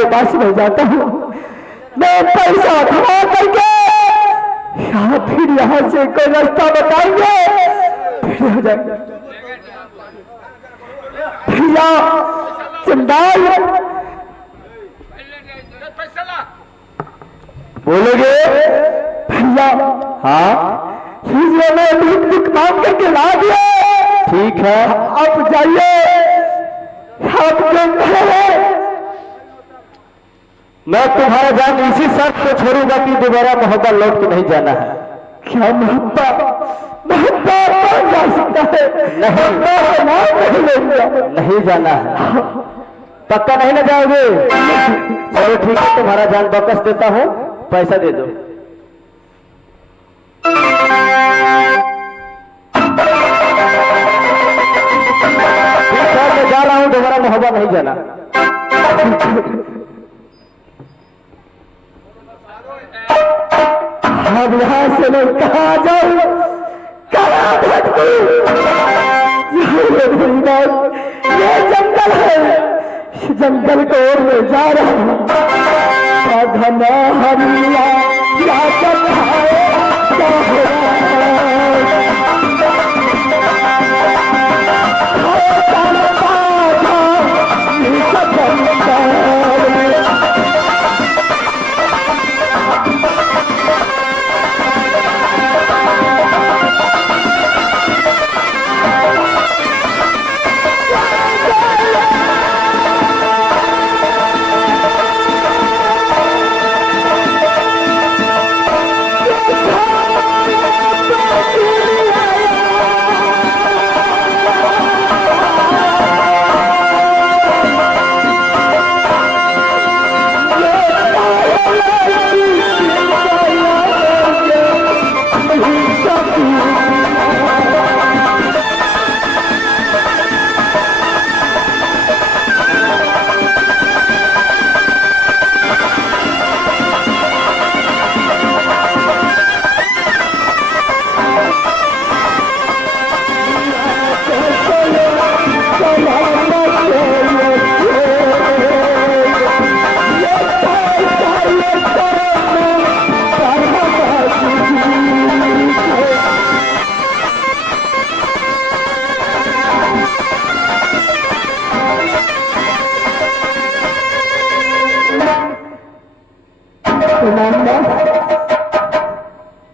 के पास रह जाता हूँ, मैं पैसा कमा करके या फिर यहाँ से कोई रास्ता बताएंगे फिर हो जाएंगे। भैया चंदाल बोलोगे? भैया हाँ मैं भीख मांग करके ला दिया। ठीक है आप जाइए, आप मैं तुम्हारा जान इसी शर्त पे छोड़ूंगा कि दोबारा मोहब्बत लौट के नहीं जाना है। क्या मोहब्बत जा सकता है? नहीं जाना है। पक्का नहीं ना जाओगे? चलो ठीक है, तुम्हारा जान वापस देता हूँ, पैसा दे दो। मैं जा रहा हूँ, दोबारा मोहब्बत नहीं जाना। अब यहाँ से मैं कहाँ जाऊँ, कहाँ भटकूं? ये जंगल है, इस जंगल को ओर में जा रहा हूँ। घना हरिया क्या चल रहा है,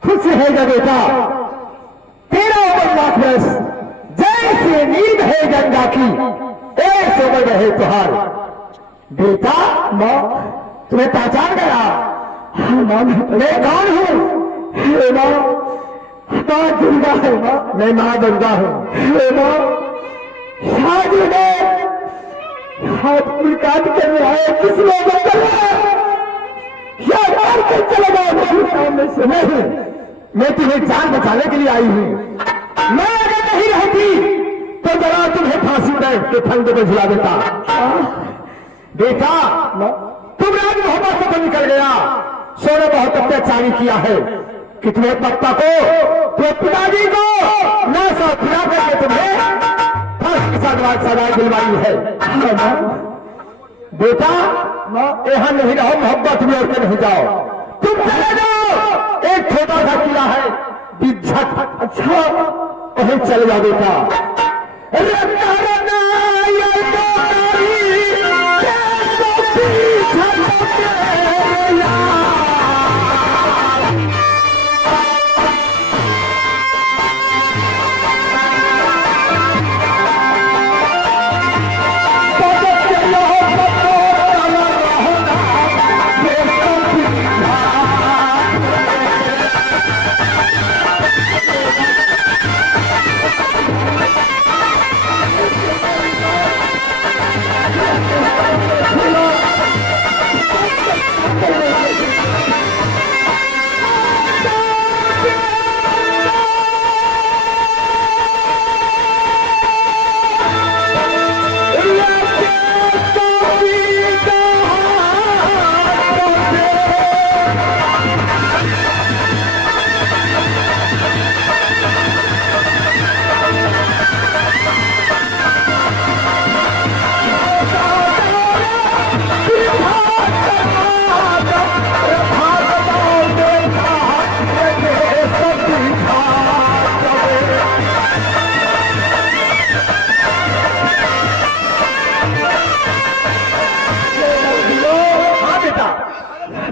खुश रहेगा बेटा, तेरा उम्र जैसे नींद है गंगा की, एक उम्र रहे तुहार। बेटा माँ तुम्हें पहचान गया? मैं कौन हूँ? माँ माँ दुर्गा है। माँ मैं माँ दुर्गा हूँ। माँ शादी में हाथ मुलाकात करने आए, किस लोग या मार के चले गए सामने से? नहीं, मैं तुम्हें जान बचाने के लिए आई हूँ। मैं अगर नहीं रहती तो जरा तुम्हें फांसी के फंदे में झुला देता। बेटा तुम राज मोहब्बत से तो निकल गया, सोने बहुत अत्याचारी किया है कि तुम्हें पप्पा को, तो पिताजी को न सा फिरा करके तुम्हें फांसी के साथ सजाए दिलवाई है। बेटा यहाँ नहीं रहो, मोहब्बत में और नहीं जाओ, तुम चले जाओ। एक छोटा सा किला है बिझट, अच्छा वहीं चले जाओ बेटा।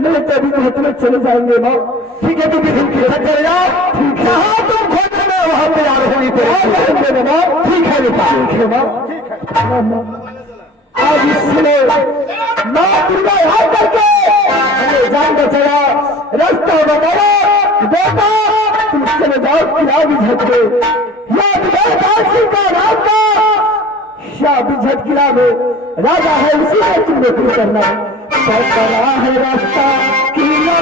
नहीं तो अभी तो तुम चले जाएंगे ना। ठीक है, तुम बिल्कुल खिसक चले जाओ। ठीक है, हाँ तुम खोजने में वहां तैयार होनी पड़ेगी ना। ठीक है बेटा, ठीक है ना। आज इसलिए माँ दुर्गा याद करके हमें जान बचाया, रास्ता बताया। बेटा तुम चले जाओ, किला भी झटके याद का रास्ता शादी झटकिला में राजा है, उसी में तुम नौकरी करना है। रहा है रास्ता किला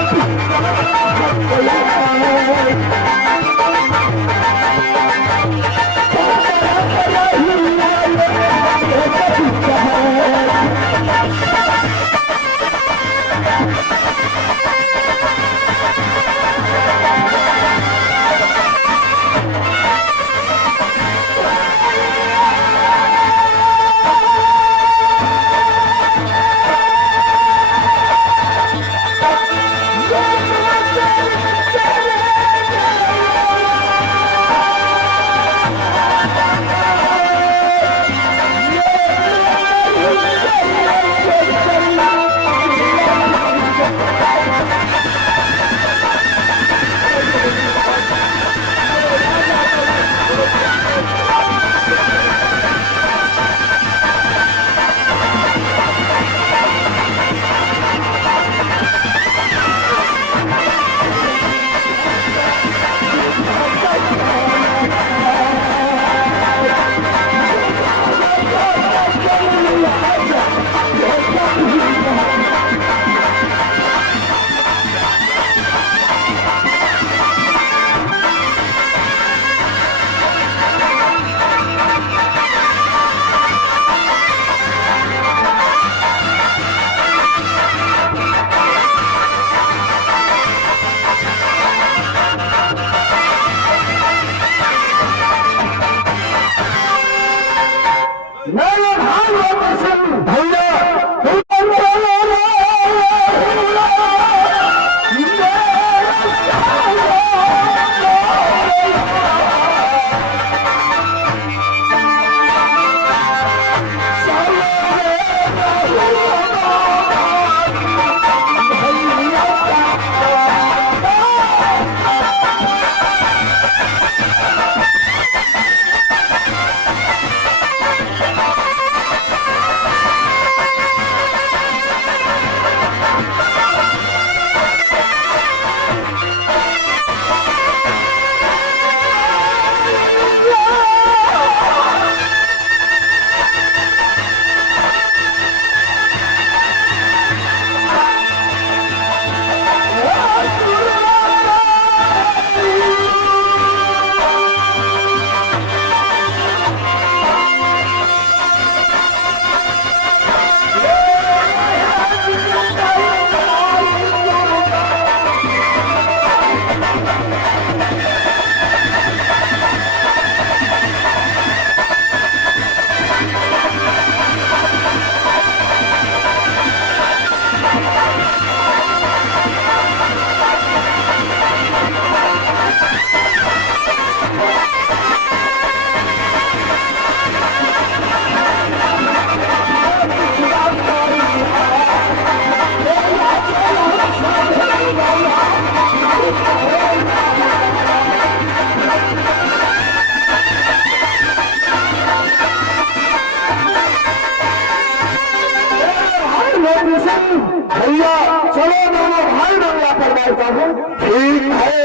भैया चलो दोनों भाई बंगला पर बैठता हूँ। ठीक है,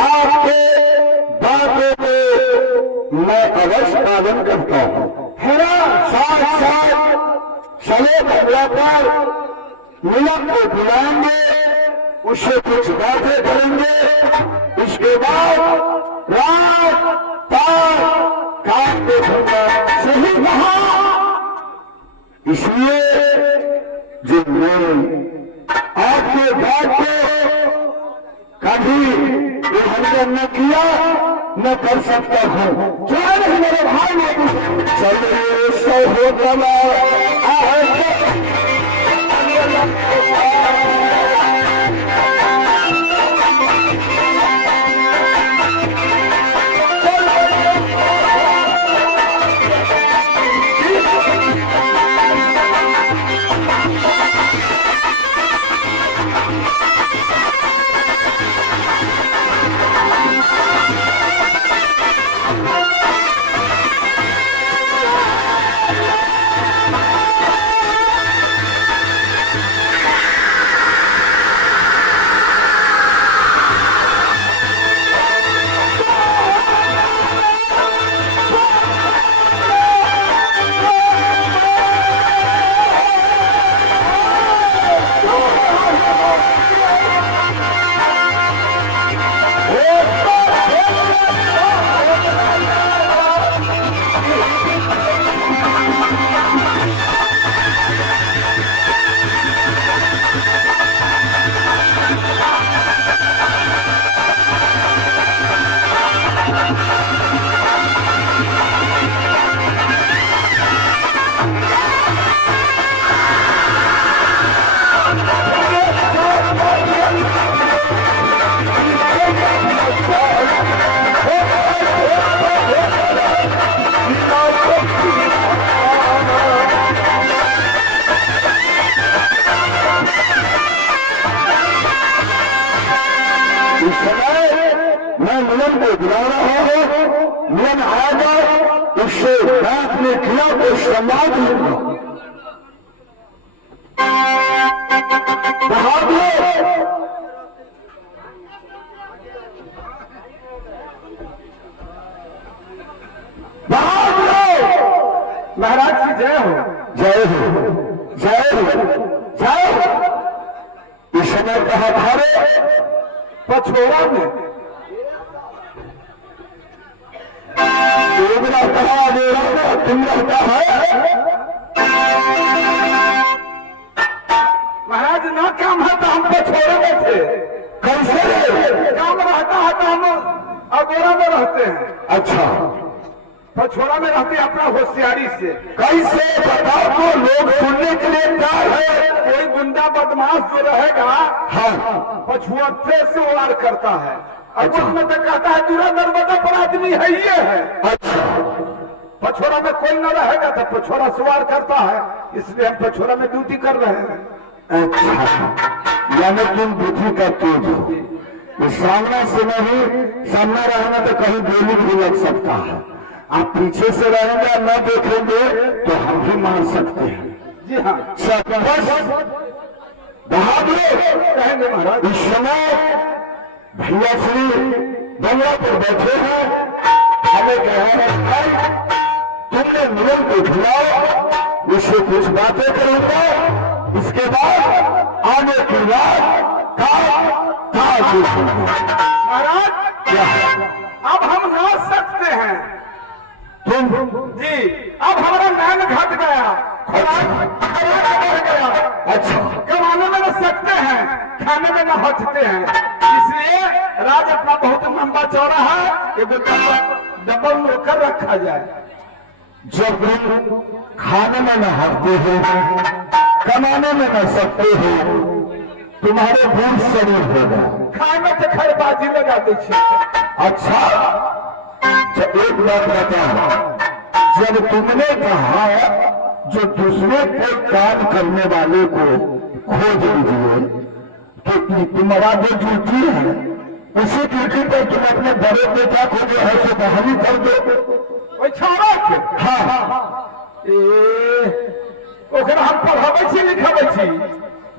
आपके बातों को मैं अवश्य पालन करता हूँ, है ना। साथ साथ चलो बंगला पर मिलन को बुलाएंगे, उससे कुछ बातें करेंगे, इसके बाद रात पार काम देखूंगा। सही कहा, इसलिए जिनने आपके बात को कभी उल्लंघन न किया न कर सकता हूँ। क्या नहीं मेरे भाई ने चलिए सौ होगा को बुला रहा हो, मन आएगा उससे बात ने किया तो समाज लेगा। महाराज की जय हो, जय हो, जय हो, जय हो। इस समय कहा धारे पछोड़ा में डोगरा कहा डेरा में तुम रहता है। महाराज ना काम है तो हम पछोड़े में थे। कैसे काम रहता है तो हम अगोरा में रहते हैं। अच्छा, पछोड़ा में रहते अपना होशियारी से। कैसे बताओ तो लोग सुनने के लिए तैयार है। कोई गुंडा बदमाश जो रहेगा, हाँ, पछुआते से वार करता है। अच्छा। में तो कहता है दूरा दरवाजा पर आदमी है ये है। अच्छा, पछोड़ा में कोई न रहेगा तो पछोड़ा सवार करता है, इसलिए हम पछोड़ा में ड्यूटी कर रहे हैं। अच्छा, यानी तुम बुद्धि का तेज हो। सामना से नहीं, सामना रहना तो कहीं गोली भी लग सकता है। आप पीछे से रहेंगे न देखेंगे तो हम भी मार सकते हैं। जी हाँ, बहादुर कहेंगे महाराज। इस समय भैया श्री बंगला पर बैठे हैं, हमें कह रहे हैं तुमने नियम को खिलाओ, उससे कुछ बातें करूंगा, इसके बाद आने की बात महाराज। अब हम नाच सकते हैं तुम जी। अब हमारा नैन घट गया, गया। अच्छा, कमाने में न सकते हैं, खाने में न हटते हैं, इसलिए राज अपना बहुत लंबा चौड़ा है, एक डबल नौकर रखा जाए। जब खाने में न हटते हो, कमाने में न सकते हो, तुम्हारे बूढ़ शरीर होगा, खाए में तो खरबाजी लगा दीजिए। अच्छा, जब एक बात बता, जब तुमने कहा जो दूसरे को काम करने वाले को खोज लीजिए, तो तुम्हारा जो ड्यूटी है उसी ड्यूटी पर तुम अपने बड़े बेटा को जो है सो बहाली कर दो। हाँ, ओकरा हम पढ़ावे छी लिखावे छी।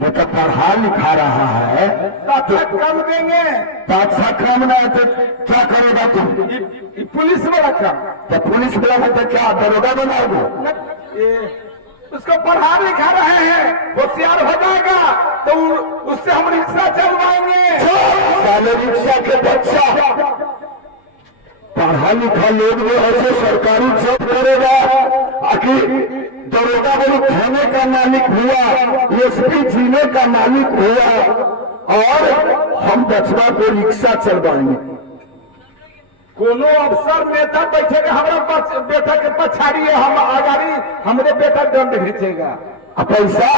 बेटा पढ़ा लिखा रहा है तो कम देंगे, अच्छा कम ना तो क्या करेगा तुम? पुलिस वाला काम। तो पुलिस वाला तो क्या दरोगा बनाओगे? उसको पढ़ा लिखा रहे हैं, होशियार हो जाएगा तो उससे हम रिक्शा चलवाएंगे। साले रिक्शा के बच्चा पढ़ा लिखा लोग जो है सरकारी जॉब करेगा, आखिर दरोगा बोलो खाने का मालिक हुआ, एसपी जीने का मालिक हुआ, और हम बचवा को रिक्शा चलवाएंगे। कोनो अफसर नेता बैठेगा हमारा बेटा के पछाड़ी, हम आगाड़ी हमरे बेटा दंड खींचेगा। पैसा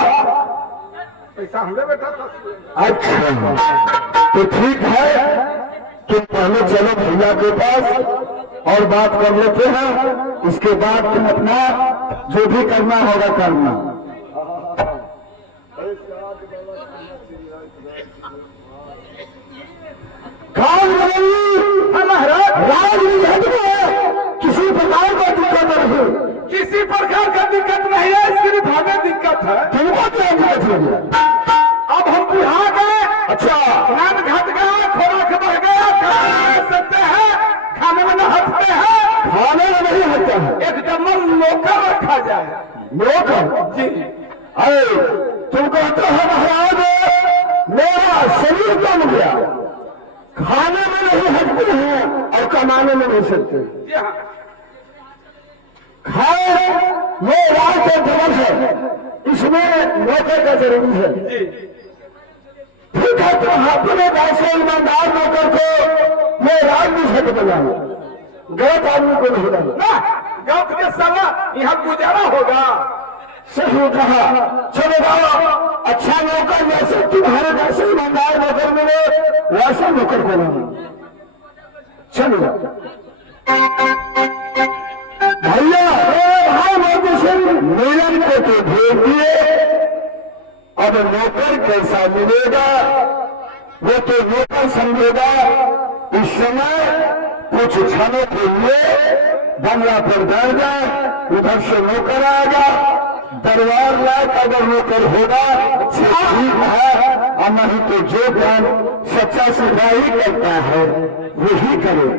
पैसा हमरे बेटा। अच्छा, तो ठीक है, तुम पहले चलो भैया के पास और बात कर लेते हैं, उसके बाद तुम अपना जो भी करना होगा करना। राज में किसी प्रकार का दिक्कत नहीं, किसी प्रकार का दिक्कत नहीं है, सिर्फ हमें दिक्कत है। तुमको क्या दिक्कत होगी? अब हम बुढ़ा गए, अच्छा नाम घट गया, खोराक बढ़ गया, सकते हैं, खाने में न हटते हैं, खाने में नहीं हटता है, एकदम नौकर रखा जाए। नौकर जी? अरे तुम कहते हो महाराज मेरा शरीर कम गया, खाने में नहीं हटते हैं और कमाने में नहीं सकते। खाए ये राज का दिवस है, इसमें नौकर का जरूरी है। ठीक है, तो अपने ऐसे ईमानदार नौकर को मैं राज नहीं सकते बनाना, गलत आदमी को नहीं डालना। गलत के साला यहाँ गुजारा होगा। सही कहा, चलेगा। अच्छा नौकर जैसे तुम्हारे जैसे ईमानदार नौकर मिले वैसा नौकर को लाना। चलेगा भैया, भाई मिलन को तो भेज दिए, अब नौकर कैसा मिलेगा वो तो नौकर समझेगा। इस समय कुछ क्षणों के लिए बंगला पर बैठ जाए, उधर से नौकर आएगा, दरबार लायक अगर नौकर होगा ठीक है, और नहीं तो जो काम सच्चा सिपाही करता है वही करे।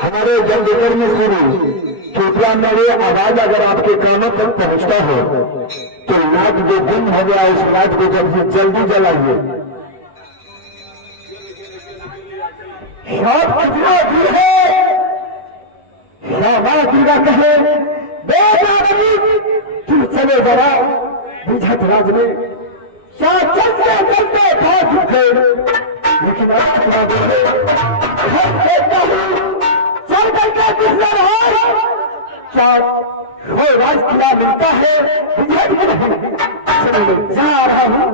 हमारे जब में शुरू कृपया मेरी आवाज अगर आपके कानों तक पहुंचता हो तो लाइट जो गुम हो गया उस लाइट को जल्दी जलाइए। कहे तू चले जरा बुझत राज में चलते चलते लेकिन चल करके क्या वो राजकिला मिलता है? जा रहा हूँ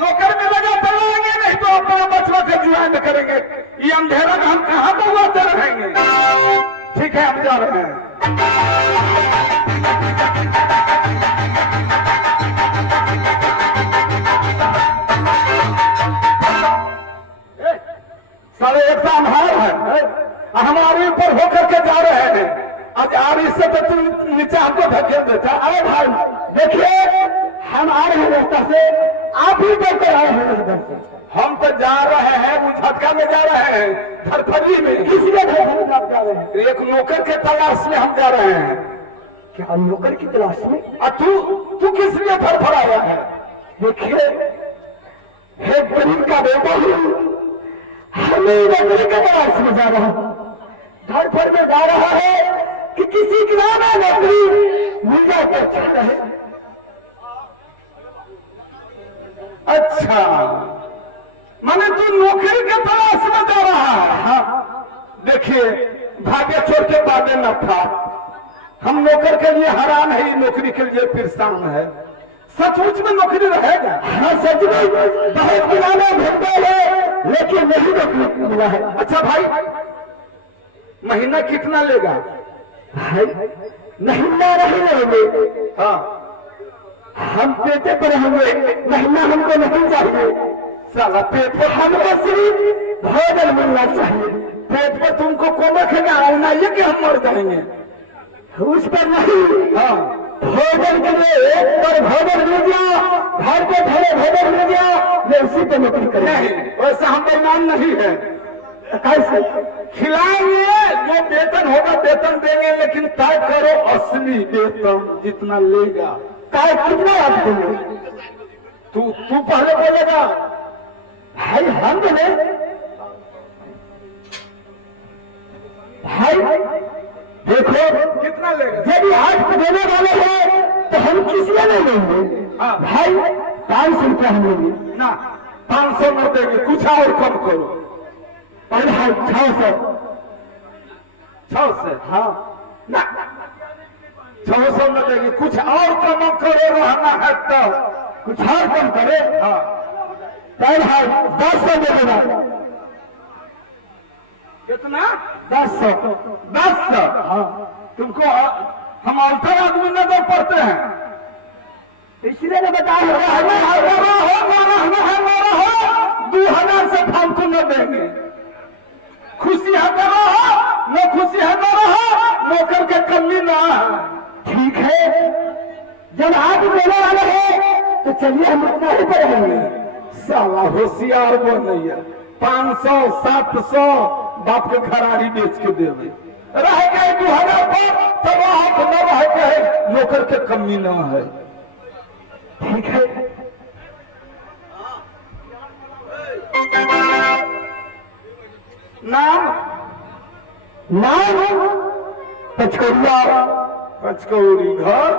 नौकर में लगा पड़ेंगे, नहीं तो अपना बचवा के जुआन करेंगे। ये अंधेरा में हम कहाँ दौड़ते रहेंगे? ठीक है, हम जा रहे हैं। सारे एक अंधार है, हमारे ऊपर होकर के जा रहे हैं। आज आर इससे तो तुम नीचे हमको धकेल देता। अरे भाई देखिए, हम आ रहे हैं रास्ता से, आप ही बढ़ते आए हैं इधर से। हम तो जा रहे हैं, वो झटका में जा रहे हैं, धरफड़ी में। किसके घर में आप जा रहे हैं? एक नौकर के तलाश में हम जा रहे हैं। क्या नौकर की तलाश में? तू किस लिए फड़फड़ाया है? देखिए, हे गरीब का बेटा हूँ, हमें नौकरी के तलाश में जा रहा हूँ। धरफड़ में जा रहा है कि किसी की नाम है नौकरी मिल जाए तो अच्छा रहे। अच्छा, माने तू नौकरी के तलाश में जा रहा है? हाँ। देखिए, भाग्य छोड़ के बादे न था। हम नौकर के लिए हैरान है, नौकरी के लिए परेशान है। सचमुच में नौकरी रहेगा? हाँ सच में, बहुत पुराना धंधा है, लेकिन नहीं नौकरी मिला है। अच्छा भाई, महीना कितना लेगा? भाई महीना नहीं लेंगे, हाँ, हम पेटे पर रहेंगे, महीना हमको नहीं चाहिए। साला पेट पर हमको सिर्फ भोजन मिलना चाहिए। पेट पर तुमको कौन रखेगा? आना ये कि हम मर जाएंगे? उस पर नहीं, हाँ, भोजन के लिए एक पर भोजन मिल गया, घर पे भले भोजन मिल गया, मैं उसी पे नौकरी करेंगे। नहीं, वैसे हम बेईमान नहीं है। कैसे? खिलाएंगे, जो वेतन होगा वेतन देंगे, लेकिन तय करो असली वेतन जितना लेगा। काय कितना आप देंगे? तू पहले बोलेगा। भाई हम तो नहीं, भाई देखो, कितना लेगा? यदि 8 को देने वाले हैं तो हम किस लिए नहीं लेंगे? हाँ। भाई 500 रुपया हम लेंगे ना, 500 न देंगे, कुछ और कम करो। और भाई 600। 600? हाँ ना, 600 न देंगे, कुछ और कम करो, रहना है तो। कुछ और कम करे। हाँ, भाई 1000 दे देना। कितना? 1000। 1000? हाँ, तुमको हम अल्टर आदमी नजर पड़ते हैं? इसलिए न बताया हो 2000 से फालतू न देंगे। खुशी है तो रहो, न खुशी है तो रहो, नौकर के कमी ना है। ठीक है, जब आप देने वाले हैं तो चलिए हम उतना ही पढ़ेंगे। साला होशियार बनैया, 500 700 बाप के घरारी बेच के देवे। रह गए 2000 पर, तब आप न रह गए, नौकर के कमी ना है। ठीक है, नाम? नाम पचकौड़िया। पचकौड़ी। घर?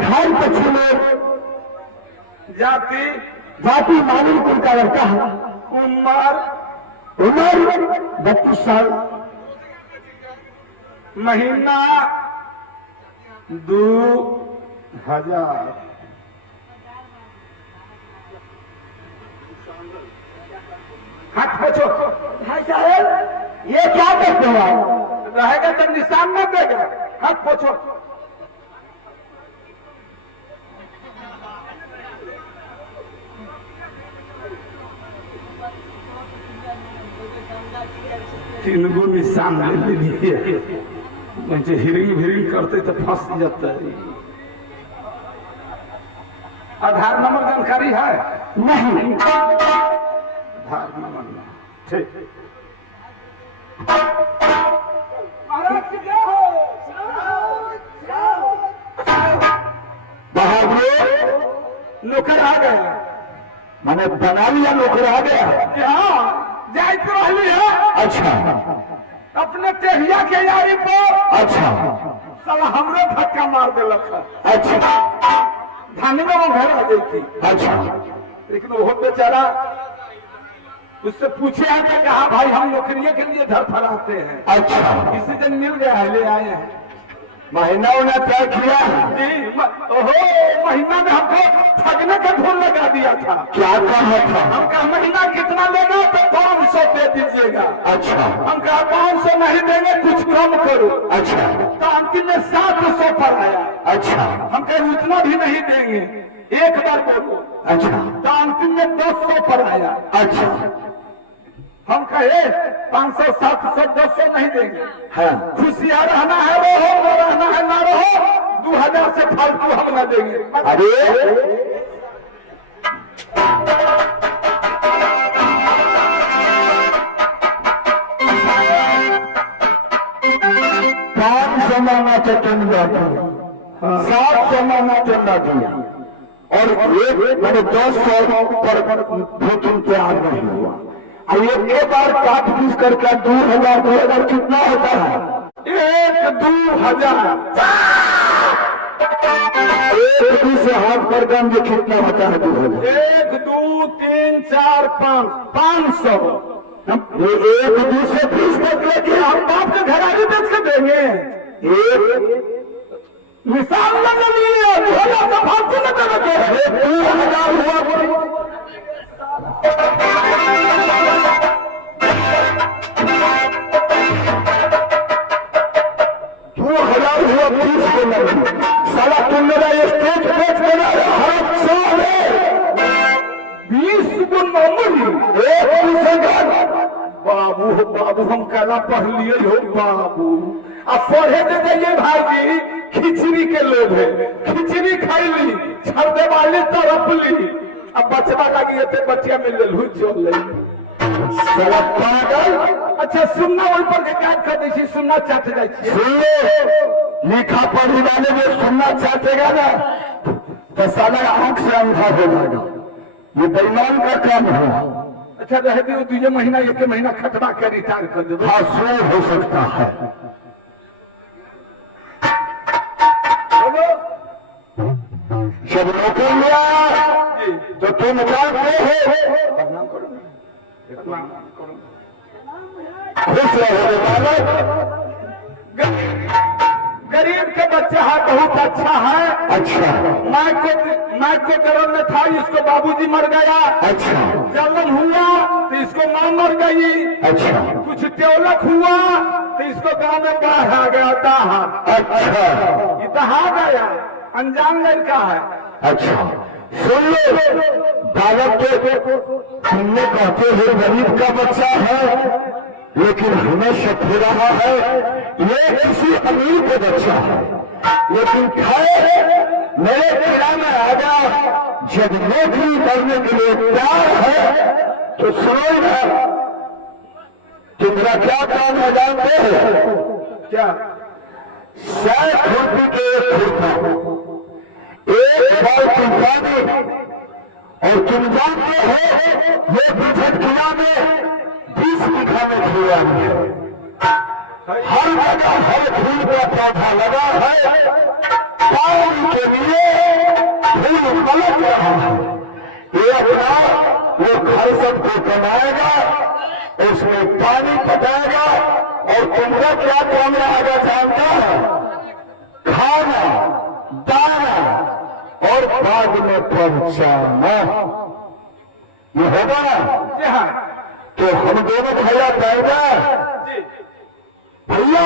घर पछिले। जाति? जाति मानवपुर का लड़का है। उम्र? उम्र 32 साल। महीना? 2000। हाथ पोछो। भाई साहब ये क्या करते हो आप? रहेगा तो निशान न देगा। हाथ पोछो। तीन गो निशान ले लिए, मुझे हिरिंग भिरिंग करते तो फंस जाता है। आधार नंबर जानकारी है? नहीं। आधार नंबर नहीं। ठीक। महाराज की जय हो। बहादुर नौकर आ गया। मैंने बना लिया, नौकर आ गया। हाँ, जाए तो रही है। अच्छा अपने तेहिया के यारी पर अच्छा साला हमरे धक्का मार देलक है। अच्छा धानी में वो घर आ जाती, अच्छा। लेकिन वो बेचारा उससे पूछे हैं तो कहा भाई हम नौकरी के लिए धड़फड़ाते हैं। अच्छा, किसी दिन मिल गया है, ले आए हैं। महीना उन्हें तय किया जी ओहो, महीना में हमको ठगने का धूल लगा दिया था। क्या कहा था? हम कहा महीना कितना लेगा तो 500 दे दीजिएगा। अच्छा, हम कहा 500 नहीं देंगे, कुछ कम करो। अच्छा, तो अंतिम में 700 पर आया। अच्छा, हम कहे उतना भी नहीं देंगे, एक बार बोलो। अच्छा, तो अंतिम में 200 पर आया। अच्छा, हम कहे 500 700 200 नहीं देंगे। हाँ, खुशियां रहना है रहो, वो रहना है ना रहो, 2000 से फालतू हम न देंगे। अरे पाँच जमाना चंदा दिया, 7 जमाना चंदा दिया और एक मैंने 10 पर भी तुम तैयार नहीं हुआ। एक बार काट पीस करके 2000 कितना होता है? 1-2 एक दू से हाथ पर गम जो कितना होता है? 2000। 1 2 3 4 5 500। ये एक दू से 20 तक लेके हम बाप के घरारी बेच के देंगे। एक मिसाल लगा लिए 2000 का फालतू न देंगे। 2000 हुआ। 2000 हुआ 20 के नंबर। साला तुम मेरा स्टेट बेच देना हर साल है 20 गुण नंबर। एक बाबू हो बाबू, हम कहना पढ़ लिए हो बाबू। अब पढ़े दे जाइए भाई, खिचड़ी के लोग है, खिचड़ी खाई ली, छर्दे वाली तरफ ली। अब बचवा लगी एते बच्चिया में ले लू चल ले। साला पागल। अच्छा सुनना ऊपर के काट कर दी, सुनना चाट जाए। सुन लो, लिखा पढ़ी वाले में सुनना चाहेगा ना तो साला आंख से अंधा हो जाएगा। ये बेईमान का काम है। अच्छा रह दी 2 महीना 1 महीना खटवा कर रिटायर कर दे। हाँ, सो हो सकता है। जब नौकरी लिया तो तुम जानते हो खुश रहोगे मानो। गरीब के बच्चा है, बहुत अच्छा है। अच्छा, माँ को गर्भ में था, इसको बाबूजी मर गया। अच्छा, जन्म हुआ तो इसको माँ मर गई। अच्छा, कुछ त्योलक हुआ तो इसको गांव में बाढ़ आ गया। दहा अच्छा, दहा गया, अनजान लड़का है। अच्छा। सुन लो, बालक के तुमने कहते हो गरीब का बच्चा है, लेकिन हमें शक हो रहा है ये किसी अमीर का बच्चा है। लेकिन खैर मेरे किला में आ गया, जब नौकरी करने के लिए तैयार है तो सुनो ना, तुम्हारा क्या काम है जानते हो? क्या? 100 खुरपी के एक खुरपा, एक बाल्टी पानी। और तुम जानते हो ये बिछड़ किला में 20 बीघा में खिला है। हर जगह हर फूल का पौधा लगा है, पानी के लिए फूल पलट रहा है। ये अपना वो घर सबको कमाएगा, उसमें पानी पटाएगा और तुमको क्या काम रहेगा जानता है? खाना, दाना और बाद में पहुंचाना। ये होगा ना? जी हाँ तो हम दोनों भैया पैदा जी। भैया